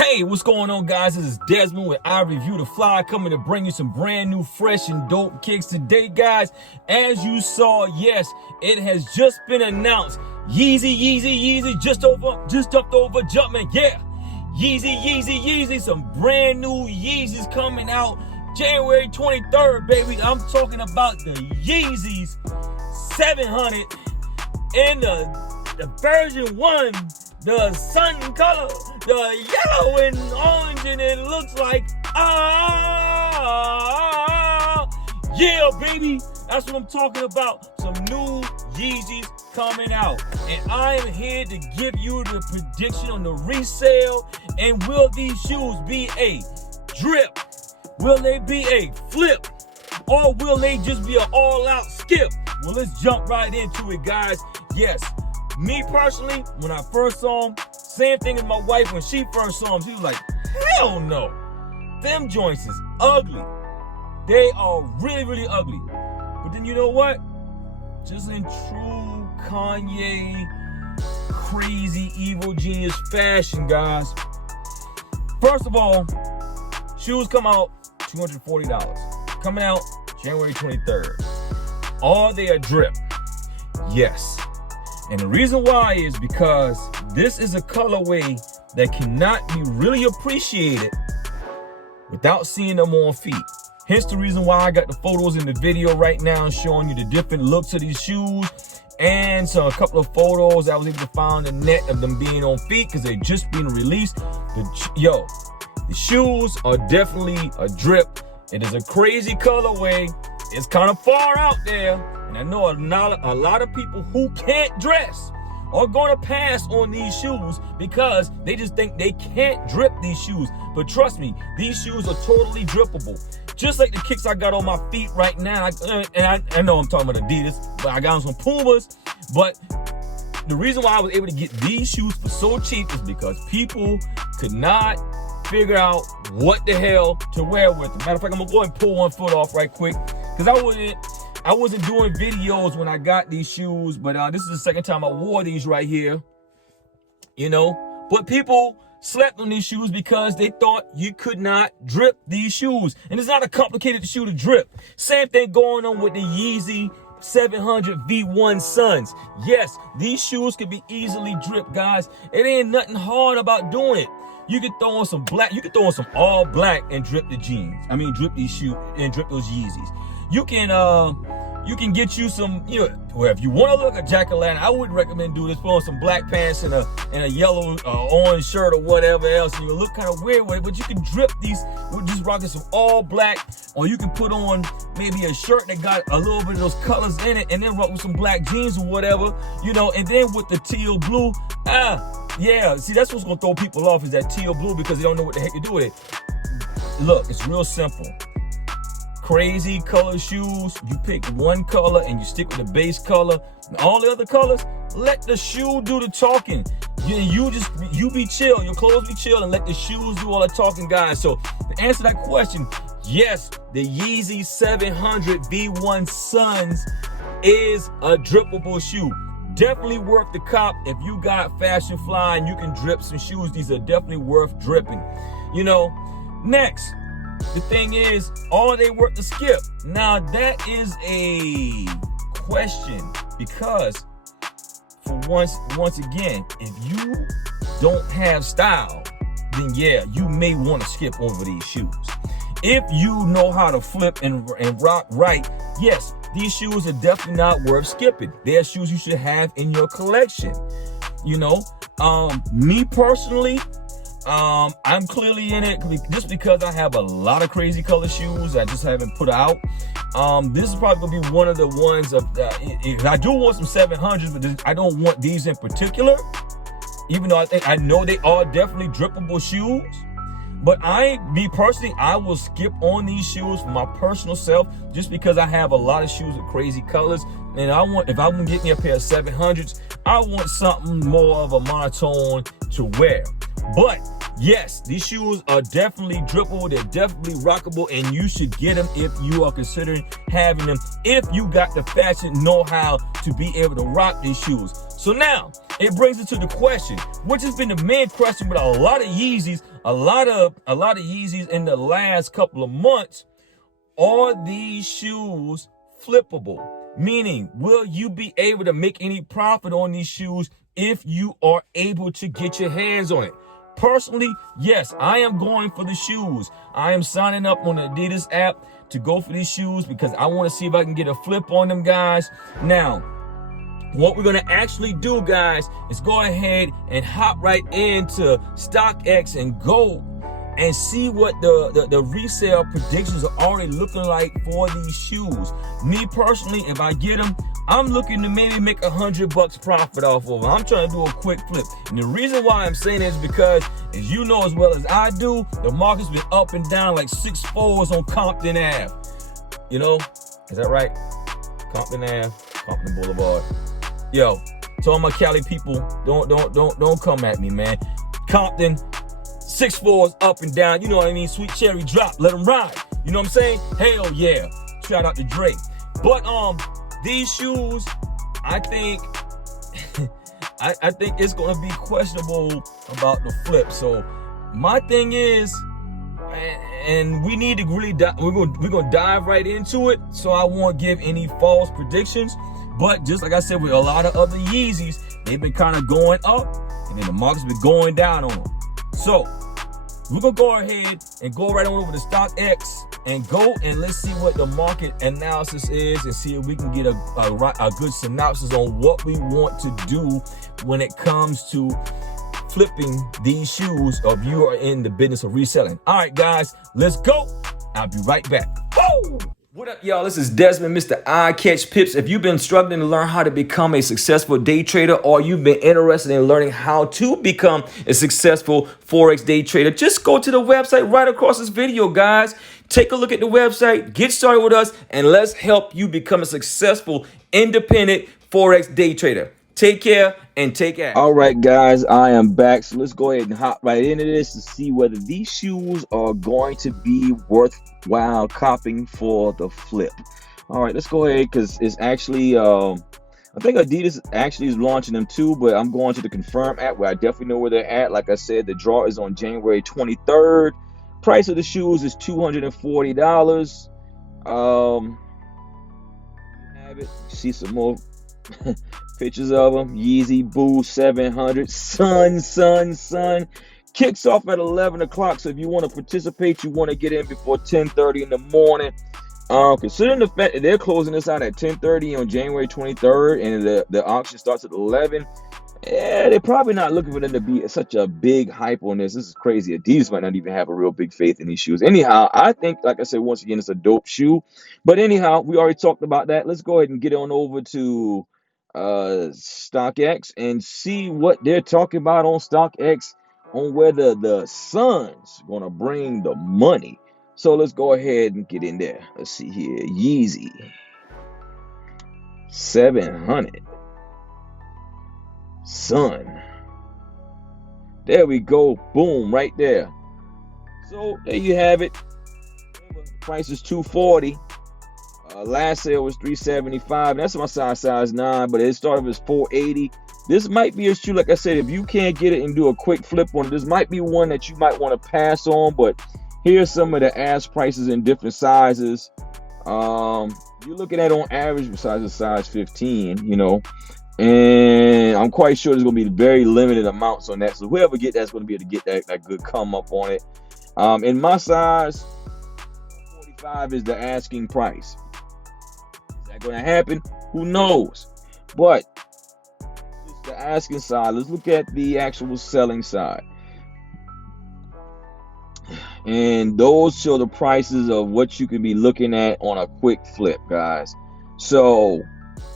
Hey, what's going on, guys? This is Desmond with I Review the Fly, coming to bring you some brand new, fresh, and dope kicks today, guys. As you saw, yes, it has just been announced. Yeezy, just jumped over Jumpman. Yeah, Yeezy, some brand new Yeezys coming out January 23rd, baby. I'm talking about the Yeezys 700 in the version 1. The sun color, the yellow and orange, and it looks like, yeah, baby. That's what I'm talking about. Some new Yeezys coming out. And I am here to give you the prediction on the resale. And will these shoes be a drip? Will they be a flip? Or will they just be an all-out skip? Well, let's jump right into it, guys. Yes. Me personally, when I first saw them, same thing as my wife when she first saw them, she was like, hell no. Them joints is ugly. They are really, really ugly. But then you know what? Just in true Kanye, crazy, evil genius fashion, guys. First of all, shoes come out $240. Coming out January 23rd. Are they a drip? Yes. And the reason why is because this is a colorway that cannot be really appreciated without seeing them on feet. Hence the reason why I got the photos in the video right now showing you the different looks of these shoes, and so a couple of photos I was able to find on the net of them being on feet because they're just being released. The shoes are definitely a drip. It is a crazy colorway. It's kind of far out there. And I know a lot of people who can't dress are going to pass on these shoes because they just think they can't drip these shoes. But trust me, these shoes are totally drippable. Just like the kicks I got on my feet right now. I know I'm talking about Adidas, but I got on some Pumas. But the reason why I was able to get these shoes for so cheap is because people could not figure out what the hell to wear with them. Matter of fact, I'm going to go ahead and pull one foot off right quick because I wasn't doing videos when I got these shoes, but this is the second time I wore these right here, you know. But people slept on these shoes because they thought you could not drip these shoes. And it's not a complicated shoe to drip. Same thing going on with the Yeezy 700 V1 Suns. Yes, these shoes can be easily dripped, guys. It ain't nothing hard about doing it. You can throw on some black, you can throw on some all black and drip the jeans. I mean, drip these shoes and drip those Yeezys. You can get you some, you know, well, if you want to look at jack-o'-lantern, I wouldn't recommend doing this. Put on some black pants and a yellow orange shirt or whatever else, and you look kind of weird with it. But you can drip these with just rocking some all black, or you can put on maybe a shirt that got a little bit of those colors in it, and then rock with some black jeans or whatever, you know. And then with the teal blue, yeah, see, that's what's gonna throw people off is that teal blue because they don't know what the heck to do with it. Look, it's real simple. Crazy color shoes, you pick one color and you stick with the base color. All the other colors, let the shoe do the talking. You be chill, your clothes be chill, and let the shoes do all the talking, guys. So to answer that question, yes, the Yeezy 700 V1 Suns is a drippable shoe. Definitely worth the cop. If you got fashion fly and you can drip some shoes, these are definitely worth dripping. You know, next, the thing is, are they worth the skip? Now, that is a question because, for once again, if you don't have style, then yeah, you may want to skip over these shoes. If you know how to flip and rock right, yes, these shoes are definitely not worth skipping. They're shoes you should have in your collection. You know, me personally, I'm clearly in it just because I have a lot of crazy color shoes I just haven't put out. This is probably gonna be one of the ones of I do want some 700s, but I don't want these in particular, even though I know they are definitely drippable shoes. But me personally, I will skip on these shoes for my personal self just because I have a lot of shoes with crazy colors. And if I'm gonna get me a pair of 700s, I want something more of a monotone to wear. But yes, these shoes are definitely drippable. They're definitely rockable, and you should get them if you are considering having them, if you got the fashion know-how to be able to rock these shoes. So now it brings us to the question, which has been the main question with a lot of Yeezys, a lot of Yeezys in the last couple of months. Are these shoes flippable? Meaning, will you be able to make any profit on these shoes if you are able to get your hands on it? Personally, yes, I am going for the shoes. I am signing up on the Adidas app to go for these shoes because I want to see if I can get a flip on them, guys. Now, what we're going to actually do, guys, is go ahead and hop right into StockX and go and see what the resale predictions are already looking like for these shoes. Me personally, if I get them, I'm looking to maybe make $100 profit off of them. I'm trying to do a quick flip. And the reason why I'm saying this is because, as you know as well as I do, the market's been up and down like 6-4s on Compton Ave. You know, is that right? Compton Ave, Compton Boulevard. Yo, to all my Cali people, don't come at me, man. Compton, 6-4s up and down, you know what I mean? Sweet cherry drop, let them ride. You know what I'm saying? Hell yeah. Shout out to Drake. But these shoes, I think I think it's gonna be questionable about the flip. So my thing is, and we need to really we're gonna dive right into it. So I won't give any false predictions. But just like I said, with a lot of other Yeezys, they've been kind of going up, and then the market's been going down on them. So we're gonna go ahead and go right on over to StockX and go and let's see what the market analysis is and see if we can get a good synopsis on what we want to do when it comes to flipping these shoes, or if you are in the business of reselling. All right, guys, let's go. I'll be right back. Whoa! What up, y'all? This is Desmond, Mr. Eye Catch Pips. If you've been struggling to learn how to become a successful day trader, or you've been interested in learning how to become a successful Forex day trader, just go to the website right across this video, guys. Take a look at the website, get started with us, and let's help you become a successful independent Forex day trader. Take care and take action. All right, guys, I am back. So let's go ahead and hop right into this to see whether these shoes are going to be worthwhile copying for the flip. All right, let's go ahead, because it's actually, I think Adidas actually is launching them too, but I'm going to the Confirm app where I definitely know where they're at. Like I said, the draw is on January 23rd. Price of the shoes is $240. Have it. See some more pictures of them. Yeezy Boost 700. Sun. Kicks off at 11 o'clock. So if you want to participate, you want to get in before 10:30 in the morning. Considering the fact that they're closing this out at 10:30 on January 23rd, and the auction starts at 11. Yeah, they're probably not looking for them to be such a big hype on this. This is crazy. Adidas might not even have a real big faith in these shoes. Anyhow, I think, like I said, once again, it's a dope shoe. But anyhow, we already talked about that. Let's go ahead and get on over to StockX and see what they're talking about on StockX on whether the sun's going to bring the money. So let's go ahead and get in there. Let's see here. Yeezy 700. Sun. There we go. Boom, right there. So there you have it. Price is $240. Last sale was $375. That's my size 9, but it started as $480. This might be a shoe, like I said, if you can't get it and do a quick flip on it, this might be one that you might want to pass on. But here's some of the ask prices in different sizes. You're looking at on average besides the size 15, you know. And I'm quite sure there's going to be very limited amounts on that. So whoever get that's going to be able to get that good come up on it. In my size, 45 is the asking price. Is that going to happen? Who knows? But just the asking side. Let's look at the actual selling side. And those show the prices of what you can be looking at on a quick flip, guys. So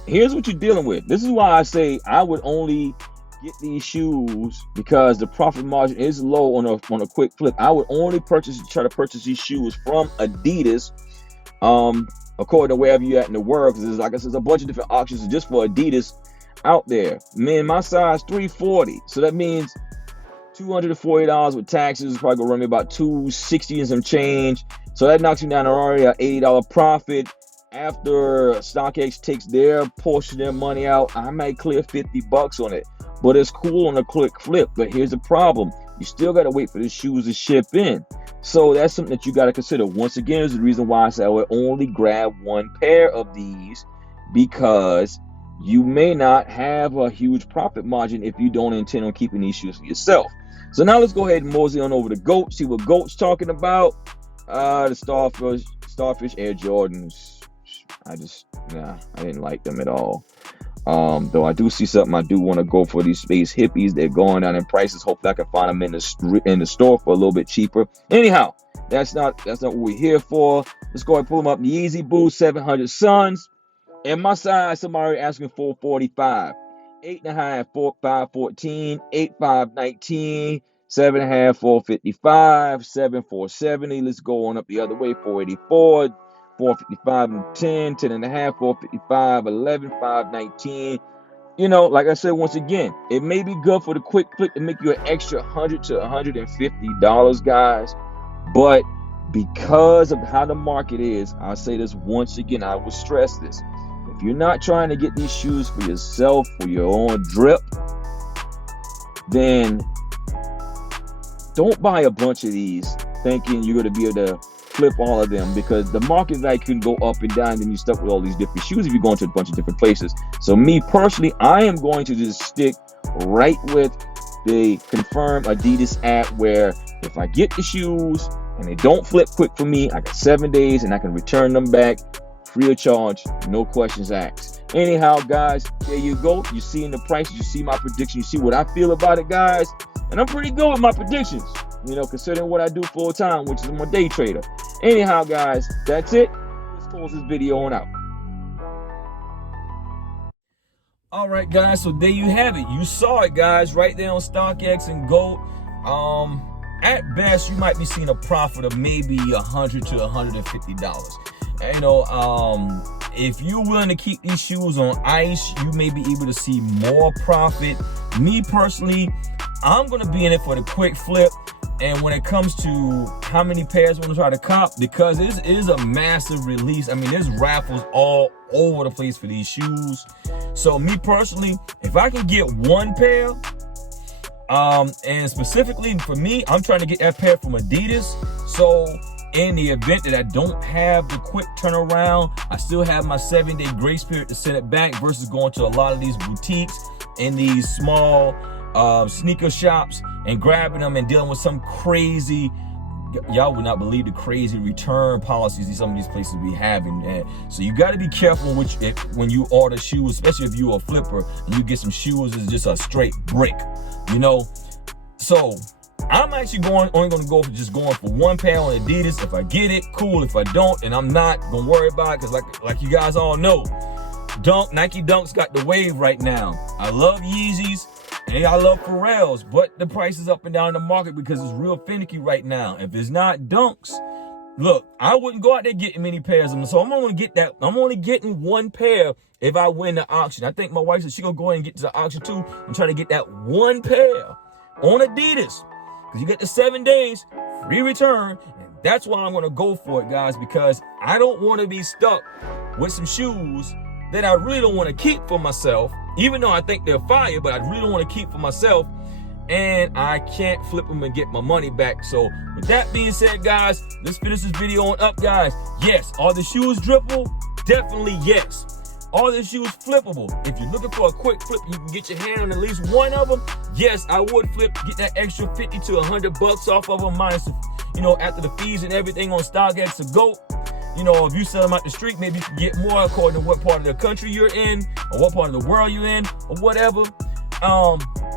here's what you're dealing with. This is why I say I would only get these shoes because the profit margin is low on a quick flip. I would only try to purchase these shoes from Adidas, according to wherever you're at in the world, because like I said, there's a bunch of different auctions just for Adidas out there. Man, my size 340, so that means $240 with taxes is probably gonna run me about $260 and some change. So that knocks me down to already an $80 profit. After StockX takes their portion of their money out, I might clear $50 on it. But it's cool on a quick flip. But here's the problem. You still got to wait for the shoes to ship in. So that's something that you got to consider. Once again, is the reason why I say I would only grab one pair of these, because you may not have a huge profit margin if you don't intend on keeping these shoes for yourself. So now let's go ahead and mosey on over to GOAT, see what GOAT's talking about. The Starfish Air Jordans. I didn't like them at all. Though I do see something, I do want to go for these space hippies. They're going down in prices. Hopefully I can find them in the store for a little bit cheaper. Anyhow, that's not what we're here for. Let's go ahead and pull them up. The Yeezy Boost 700 Suns. And my size, somebody asking for 445. 8.5, 514, 8.5, 19, 7.5, 455, 7, 470. Let's go on up the other way. 484. 455 and 10, 10.5, 455, 11, 519. You know, like I said, once again, it may be good for the quick flip to make you an extra $100 to $150, guys. But because of how the market is, I'll say this once again, I will stress this. If you're not trying to get these shoes for yourself, for your own drip, then don't buy a bunch of these thinking you're going to be able to flip all of them, because the market value can go up and down, and then you're stuck with all these different shoes if you're going to a bunch of different places. So me personally, I am going to just stick right with the confirmed Adidas app, where if I get the shoes and they don't flip quick for me, I got 7 days and I can return them back free of charge, no questions asked. Anyhow, guys, there you go. You see in the prices, you see my prediction, you see what I feel about it, guys, and I'm pretty good with my predictions, you know, considering what I do full time, which is I'm a day trader. Anyhow, guys, that's it. Let's close this video on out. All right, guys, so there you have it. You saw it, guys, right there on StockX and GOAT. At best, you might be seeing a profit of maybe $100 to $150. And, you know, if you're willing to keep these shoes on ice, you may be able to see more profit. Me personally, I'm going to be in it for the quick flip. And when it comes to how many pairs I want to try to cop, because this is a massive release. I mean, there's raffles all over the place for these shoes. So me personally, if I can get one pair, and specifically for me, I'm trying to get that pair from Adidas. So in the event that I don't have the quick turnaround, I still have my 7-day grace period to send it back, versus going to a lot of these boutiques and these small sneaker shops and grabbing them and dealing with some crazy, y'all would not believe the crazy return policies in some of these places be having. And so you got to be careful when you order shoes, especially if you're a flipper and you get some shoes that's just a straight brick, you know. So I'm actually only going to go for just going for one pair on Adidas. If I get it, cool. If I don't, and I'm not going to worry about it, because like you guys all know, Nike Dunk's got the wave right now. I love Yeezys. And I love Resell, but the price is up and down in the market because it's real finicky right now. If it's not Dunks, look, I wouldn't go out there getting many pairs of them. So I'm only getting one pair if I win the auction. I think my wife said she gonna go ahead and get to the auction too and try to get that one pair on Adidas, because you get the 7 days free return. And that's why I'm gonna go for it, guys, because I don't want to be stuck with some shoes that I really don't want to keep for myself, even though I think they're fire, but I really don't want to keep for myself, and I can't flip them and get my money back. So with that being said, guys, let's finish this video on up, guys. Yes, are the shoes drippable? Definitely yes. Are the shoes flippable? If you're looking for a quick flip, you can get your hand on at least one of them. Yes, I would flip, get that extra 50 to $100 off of them, minus, you know, after the fees and everything on StockX or GOAT. You know, if you sell them out the street, maybe you can get more according to what part of the country you're in, or what part of the world you're in, or whatever.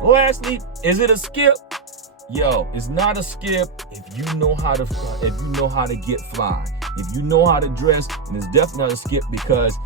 Lastly, is it a skip? Yo, it's not a skip if you know how to get fly. If you know how to dress, and it's definitely not a skip, because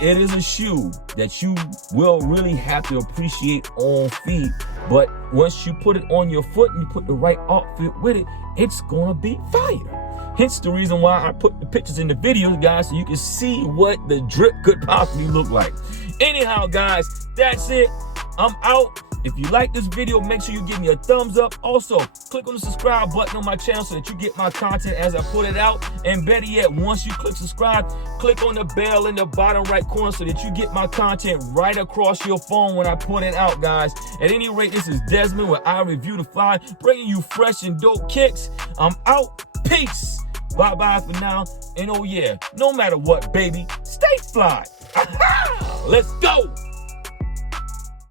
it is a shoe that you will really have to appreciate on feet. But once you put it on your foot and you put the right outfit with it, it's gonna be fire. Hence the reason why I put the pictures in the videos, guys, so you can see what the drip could possibly look like. Anyhow, guys, that's it. I'm out. If you like this video, make sure you give me a thumbs up. Also, click on the subscribe button on my channel so that you get my content as I put it out. And better yet, once you click subscribe, click on the bell in the bottom right corner so that you get my content right across your phone when I put it out, guys. At any rate, this is Desmond with I Review the Fly, bringing you fresh and dope kicks. I'm out. Peace. Bye-bye for now. And oh yeah, no matter what, baby, stay fly. Let's go.